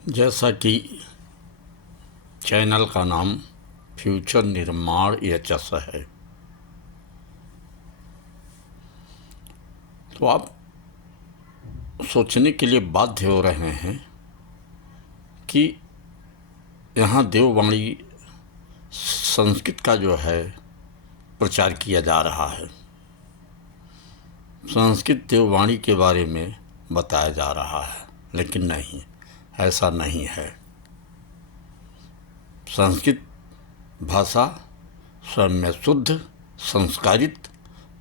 जैसा कि चैनल का नाम फ्यूचर निर्माण एचएस है, तो आप सोचने के लिए बाध्य हो रहे हैं कि यहाँ देववाणी संस्कृत का जो है प्रचार किया जा रहा है, संस्कृत देववाणी के बारे में बताया जा रहा है। लेकिन नहीं, ऐसा नहीं है। संस्कृत भाषा स्वयं में शुद्ध, संस्कारित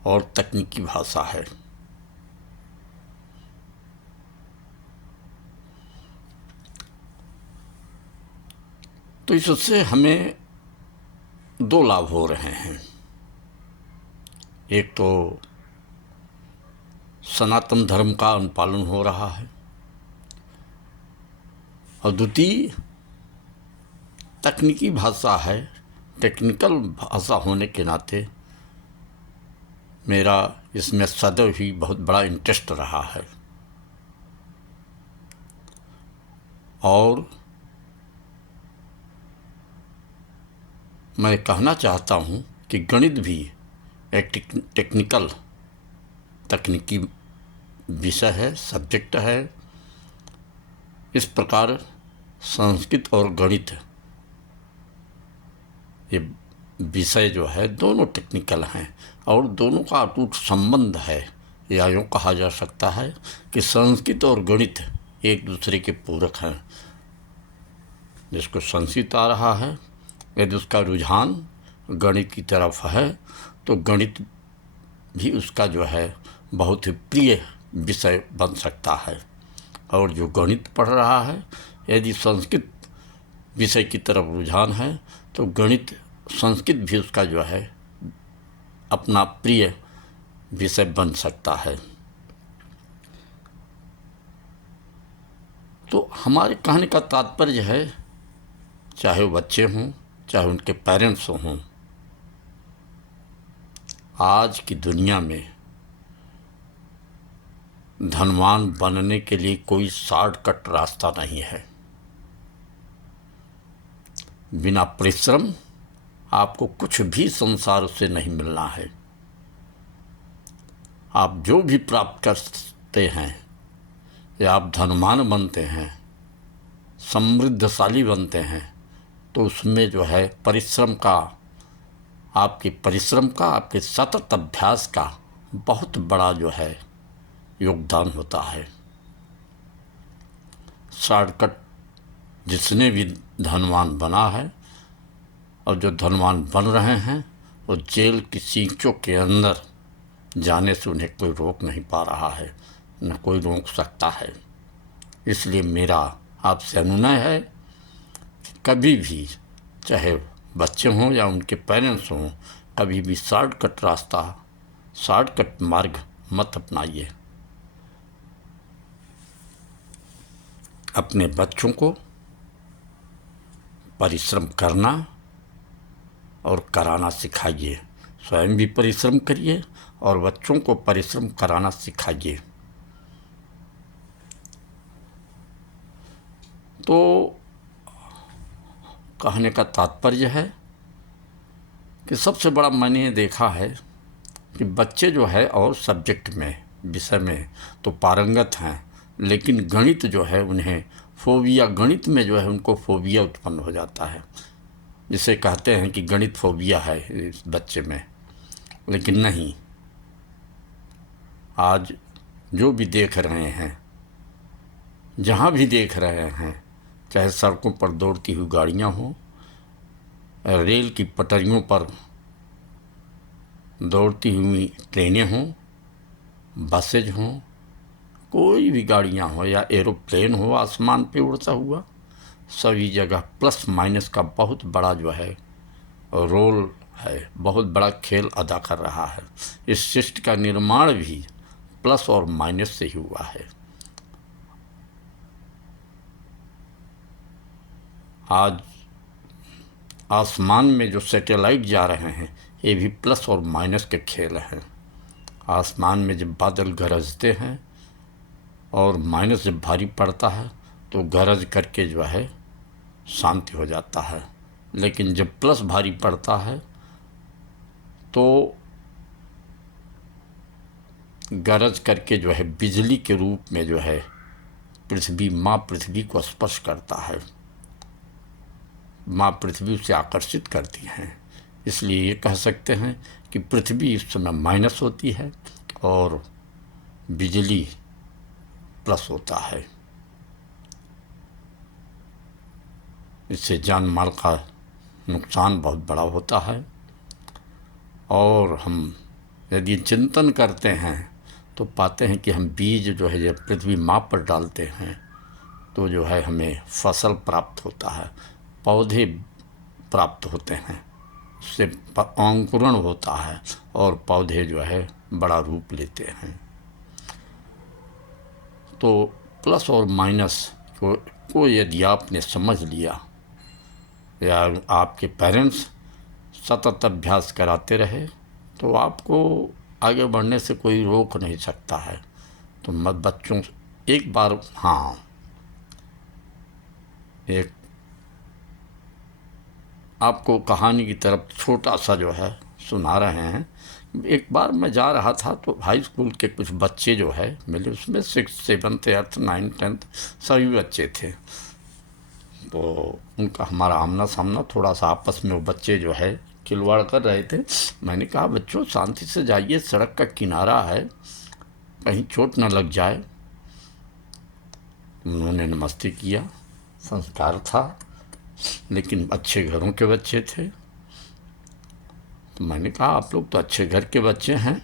और तकनीकी भाषा है। तो इससे हमें दो लाभ हो रहे हैं। एक तो सनातन धर्म का अनुपालन हो रहा है, और द्वितीय तकनीकी भाषा है। टेक्निकल भाषा होने के नाते मेरा इसमें सदैव ही बहुत बड़ा इंटरेस्ट रहा है। और मैं कहना चाहता हूँ कि गणित भी एक टेक्निकल तकनीकी विषय है, सब्जेक्ट है। इस प्रकार संस्कृत और गणित ये विषय जो है दोनों टेक्निकल हैं और दोनों का अटूट संबंध है। या यूँ कहा जा सकता है कि संस्कृत और गणित एक दूसरे के पूरक हैं। जिसको संस्कृत आ रहा है, यदि उसका रुझान गणित की तरफ है तो गणित भी उसका जो है बहुत ही प्रिय विषय बन सकता है। और जो गणित पढ़ रहा है, यदि संस्कृत विषय की तरफ रुझान है तो गणित संस्कृत भी उसका जो है अपना प्रिय विषय बन सकता है। तो हमारे कहने का तात्पर्य है, चाहे वो बच्चे हों, चाहे उनके पेरेंट्स हों, आज की दुनिया में धनवान बनने के लिए कोई शॉर्टकट रास्ता नहीं है। बिना परिश्रम आपको कुछ भी संसार से नहीं मिलना है। आप जो भी प्राप्त करते हैं, या आप धनवान बनते हैं, समृद्धशाली बनते हैं, तो उसमें जो है परिश्रम का, आपके सतत अभ्यास का बहुत बड़ा जो है योगदान होता है। शॉर्टकट जिसने भी धनवान बना है और जो धनवान बन रहे हैं, वो जेल की सींचों के अंदर जाने से उन्हें कोई रोक नहीं पा रहा है, न कोई रोक सकता है। इसलिए मेरा आपसे अनुनय है कि कभी भी, चाहे बच्चे हों या उनके पेरेंट्स हों, कभी भी शॉर्टकट मार्ग मत अपनाइए। अपने बच्चों को परिश्रम करना और कराना सिखाइए। स्वयं भी परिश्रम करिए और बच्चों को परिश्रम कराना सिखाइए। तो कहने का तात्पर्य है कि सबसे बड़ा मैंने देखा है कि बच्चे जो है और सब्जेक्ट में, विषय में तो पारंगत हैं, लेकिन गणित जो है उन्हें फोबिया, गणित में जो है उनको फोबिया उत्पन्न हो जाता है। जिसे कहते हैं कि गणित फोबिया है इस बच्चे में। लेकिन नहीं, आज जो भी देख रहे हैं, जहाँ भी देख रहे हैं, चाहे सड़कों पर दौड़ती हुई गाड़ियाँ हों, रेल की पटरियों पर दौड़ती हुई ट्रेनें हों, बसेज हों, कोई भी गाड़ियाँ हो या एरोप्लेन हो आसमान पे उड़ता हुआ, सभी जगह प्लस माइनस का बहुत बड़ा जो है रोल है, बहुत बड़ा खेल अदा कर रहा है। इस सृष्टि का निर्माण भी प्लस और माइनस से ही हुआ है। आज आसमान में जो सैटेलाइट जा रहे हैं, ये भी प्लस और माइनस के खेल हैं। आसमान में जब बादल गरजते हैं और माइनस जब भारी पड़ता है तो गरज करके जो है शांति हो जाता है। लेकिन जब प्लस भारी पड़ता है तो गरज करके जो है बिजली के रूप में जो है माँ पृथ्वी को स्पर्श करता है, माँ पृथ्वी उसे आकर्षित करती हैं। इसलिए ये कह सकते हैं कि पृथ्वी इस समय माइनस होती है और बिजली प्लस होता है। इससे जान माल का नुकसान बहुत बड़ा होता है। और हम यदि चिंतन करते हैं तो पाते हैं कि हम बीज जो है जब पृथ्वी माँ पर डालते हैं तो जो है हमें फसल प्राप्त होता है, पौधे प्राप्त होते हैं, उससे अंकुरण होता है और पौधे जो है बड़ा रूप लेते हैं। तो प्लस और माइनस को यदि आपने समझ लिया या आपके पेरेंट्स सतत अभ्यास कराते रहे तो आपको आगे बढ़ने से कोई रोक नहीं सकता है। तो मत बच्चों एक बार, हाँ, एक आपको कहानी की तरफ छोटा सा जो है सुना रहे हैं। एक बार मैं जा रहा था तो हाई स्कूल के कुछ बच्चे जो है मिले, उसमें 6th 7th 8th 9th 10th सभी बच्चे थे। तो उनका हमारा आमना सामना, थोड़ा सा आपस में वो बच्चे जो है खिलवाड़ कर रहे थे। मैंने कहा बच्चों शांति से जाइए, सड़क का किनारा है, कहीं चोट न लग जाए। उन्होंने नमस्ते किया, संस्कार था, लेकिन अच्छे घरों के बच्चे थे। तो मैंने कहा आप लोग तो अच्छे घर के बच्चे हैं,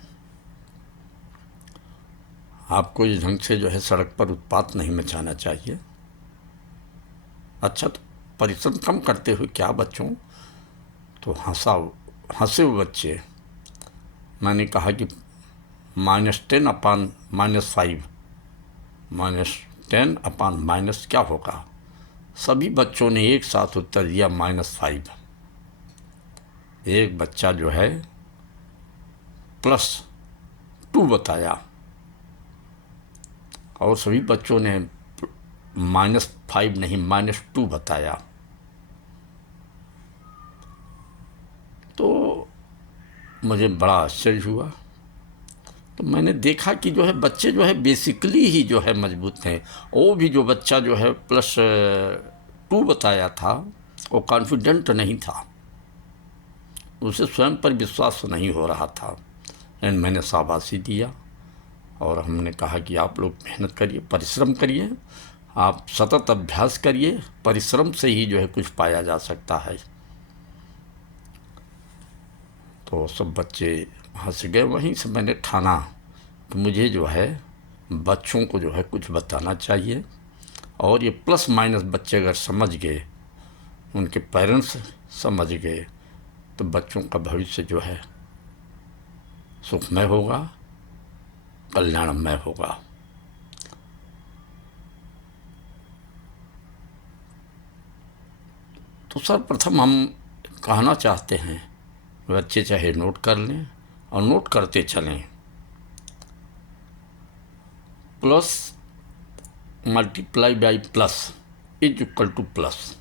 आपको इस ढंग से जो है सड़क पर उत्पात नहीं मचाना चाहिए। अच्छा, तो परिश्रम कम करते हुए क्या बच्चों? तो हंसे वो बच्चे। मैंने कहा कि -10 अपान -5, -10 अपान माइनस क्या होगा? सभी बच्चों ने एक साथ उत्तर दिया -5। एक बच्चा जो है +2 बताया और सभी बच्चों ने -5 नहीं -2 बताया। तो मुझे बड़ा आश्चर्य हुआ। तो मैंने देखा कि जो है बच्चे जो है बेसिकली ही जो है मजबूत हैं। वो भी जो बच्चा जो है +2 बताया था वो कॉन्फिडेंट नहीं था, उसे स्वयं पर विश्वास नहीं हो रहा था। एंड मैंने शाबाशी दिया और हमने कहा कि आप लोग मेहनत करिए, परिश्रम करिए, आप सतत अभ्यास करिए, परिश्रम से ही जो है कुछ पाया जा सकता है। तो सब बच्चे हंस गए। वहीं से मैंने ठाना कि मुझे जो है बच्चों को जो है कुछ बताना चाहिए। और ये प्लस माइनस बच्चे अगर समझ गए, उनके पेरेंट्स समझ गए, तो बच्चों का भविष्य जो है सुखमय होगा, कल्याणमय होगा। तो सर्वप्रथम हम कहना चाहते हैं, बच्चे चाहे नोट कर लें और नोट करते चलें। Plus multiply by plus is equal to plus.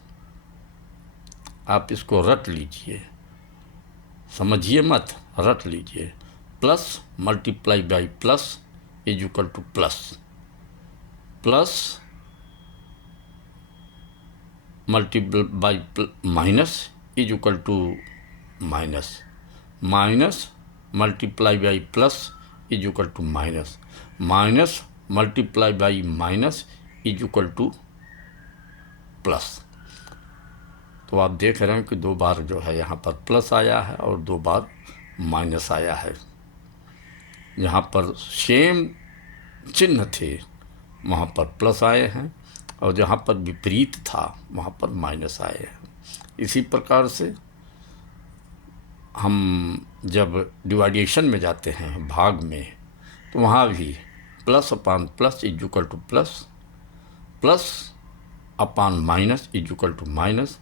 आप इसको रट लीजिए, समझिए मत, रट लीजिए। Plus multiply by plus is equal to plus. Plus multiply by minus is equal to minus. Minus multiply by plus is equal to minus. Minus multiply by minus is equal to plus. तो आप देख रहे हैं कि 2 बार जो है यहाँ पर प्लस आया है और 2 बार माइनस आया है। यहाँ पर सेम चिन्ह थे वहाँ पर प्लस आए हैं और जहाँ पर विपरीत था वहाँ पर माइनस आए हैं। इसी प्रकार से हम जब डिवाइडेशन में जाते हैं, भाग में, तो वहाँ भी plus upon plus is equal to plus, plus upon minus is equal to minus,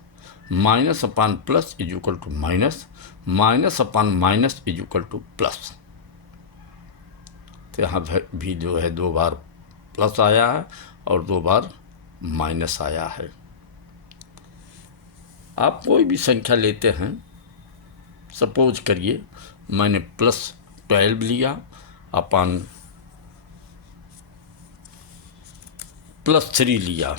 minus upon plus is equal to minus, minus upon minus is equal to plus. तो यहाँ भी जो है 2 बार प्लस आया है और 2 बार माइनस आया है। आप कोई भी संख्या लेते हैं, सपोज करिए मैंने +12 लिया अपन +3 लिया,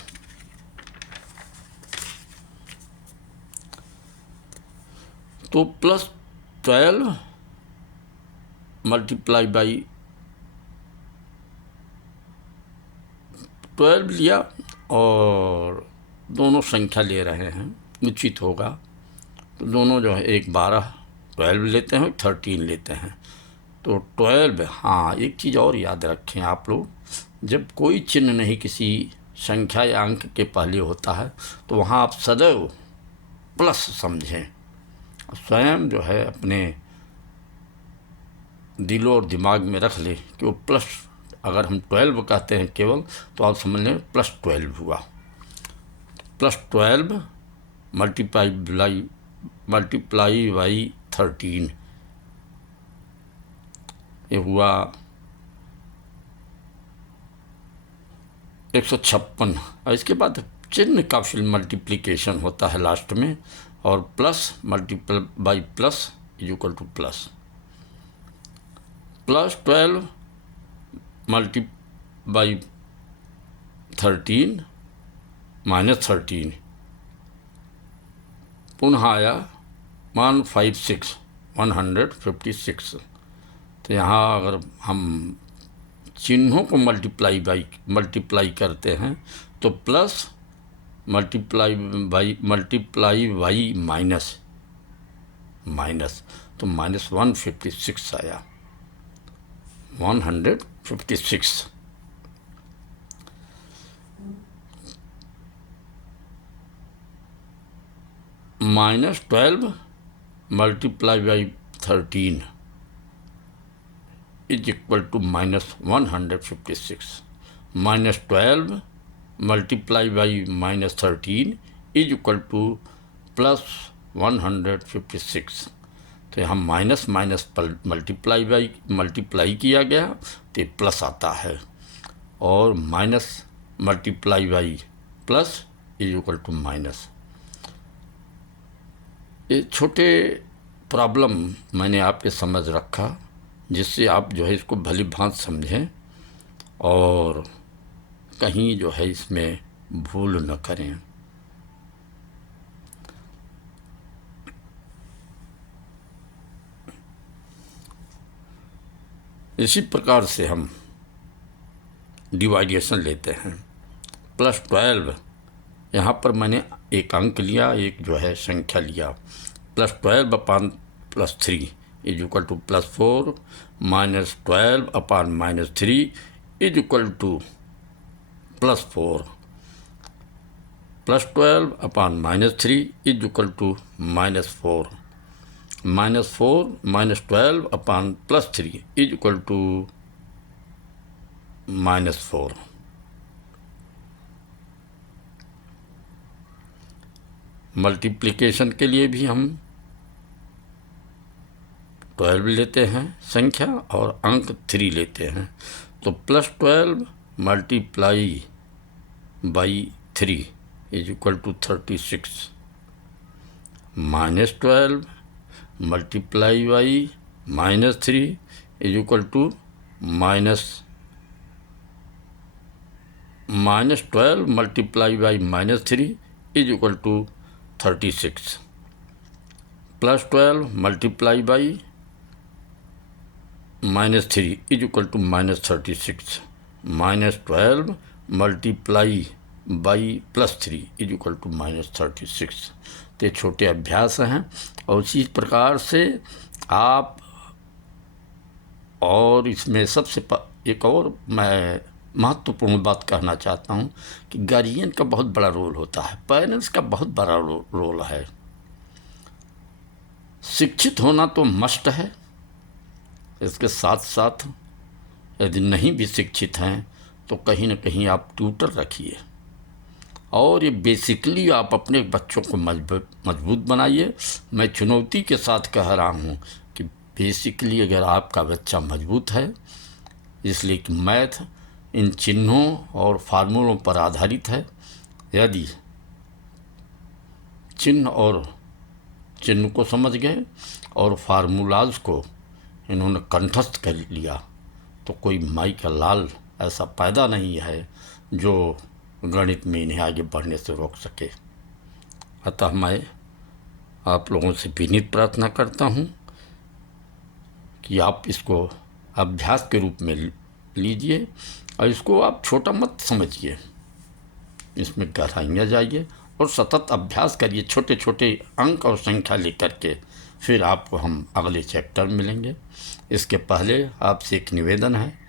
तो +12 मल्टीप्लाई बाई 12 लिया और दोनों संख्या ले रहे हैं, उचित होगा तो दोनों जो है एक 12 लेते हैं, 13 लेते हैं, तो 12। हाँ, एक चीज़ और याद रखें आप लोग, जब कोई चिन्ह नहीं किसी संख्या या अंक के पहले होता है तो वहाँ आप सदैव प्लस समझें। स्वयं जो है अपने दिल और दिमाग में रख ले कि वो प्लस, अगर हम 12 कहते हैं केवल, तो आप समझ लें +12 हुआ। +12 मल्टीप्लाई बाई 13, ये हुआ 156। और इसके बाद चिन्ह का फिर मल्टीप्लिकेशन होता है लास्ट में, और plus multiply by plus is equal to plus. +12 multi by 13 -13, पुनः आया 156। तो यहाँ अगर हम चिन्हों को मल्टीप्लाई करते हैं तो प्लस मल्टीप्लाई बाई माइनस, तो -156 आया, 156। -12 multiply by 13 is equal to -156। -12 multiply by -13 is equal to +156। तो यहाँ माइनस मल्टीप्लाई किया गया तो प्लस आता है, और minus multiply by plus is equal to minus. ये छोटे प्रॉब्लम मैंने आपके समझ रखा, जिससे आप जो है इसको भली भांति समझें और कहीं जो है इसमें भूल न करें। इसी प्रकार से हम डिवाइडेशन लेते हैं। +12, यहाँ पर मैंने एक अंक लिया, एक जो है संख्या लिया, +12 upon +3 is equal to +4, -12 upon -3 is equal to +4, +12 upon -3 is equal to -4, -4 -12 upon +3 is equal to -4। Multiplication के लिए भी हम 12 लेते हैं संख्या और अंक 3 लेते हैं, तो +12 multiply by 3 is equal to 36, -12 multiply by -3 is equal to -12 multiply by -3 is equal to 36, +12 multiply by -3 is equal to -36, -12 multiply by +3 is equal to -36। तो छोटे अभ्यास हैं, और इसी प्रकार से आप, और इसमें सबसे एक और मैं महत्वपूर्ण बात कहना चाहता हूँ कि गार्जियन का बहुत बड़ा रोल होता है, पेरेंट्स का बहुत बड़ा रोल है। शिक्षित होना तो मस्ट है, इसके साथ साथ यदि नहीं भी शिक्षित हैं तो कहीं ना कहीं आप ट्यूटर रखिए, और ये बेसिकली आप अपने बच्चों को मजबूत बनाइए। मैं चुनौती के साथ कह रहा हूँ कि बेसिकली अगर आपका बच्चा मजबूत है, इसलिए कि मैथ इन चिन्हों और फार्मूलों पर आधारित है, यदि चिन्ह को समझ गए और फार्मूलाज को इन्होंने कंठस्थ कर लिया तो कोई माई का लाल ऐसा पैदा नहीं है जो गणित में इन्हें आगे बढ़ने से रोक सके। अतः मैं आप लोगों से विनीत प्रार्थना करता हूँ कि आप इसको अभ्यास के रूप में लीजिए और इसको आप छोटा मत समझिए, इसमें गहराइयाँ जाइए और सतत अभ्यास करिए छोटे छोटे अंक और संख्या लेकर के। फिर आपको हम अगले चैप्टर में मिलेंगे। इसके पहले आपसे एक निवेदन है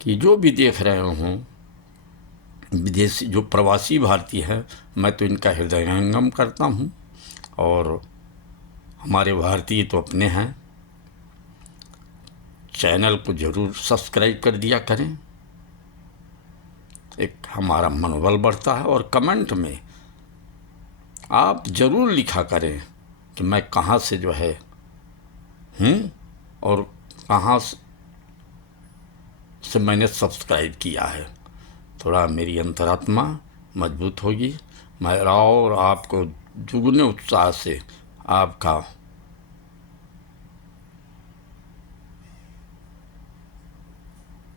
कि जो भी देख रहे हों विदेशी जो प्रवासी भारतीय हैं, मैं तो इनका हृदयंगम करता हूँ और हमारे भारतीय तो अपने हैं। चैनल को ज़रूर सब्सक्राइब कर दिया करें, एक हमारा मनोबल बढ़ता है। और कमेंट में आप ज़रूर लिखा करें कि मैं कहाँ से जो है हूँ और कहाँ से मैंने सब्सक्राइब किया है। थोड़ा मेरी अंतरात्मा मजबूत होगी, मेरा और आपको दुगने उत्साह से आपका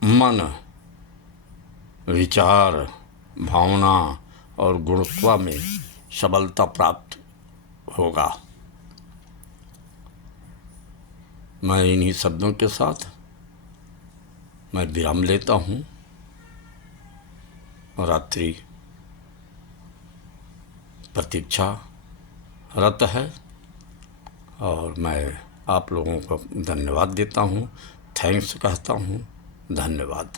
मन, विचार, भावना और गुणत्व में सबलता प्राप्त होगा। मैं इन्हीं शब्दों के साथ मैं विराम लेता हूँ। रात्रि प्रतीक्षा रत है और मैं आप लोगों को धन्यवाद देता हूँ, थैंक्स कहता हूँ। धन्यवाद।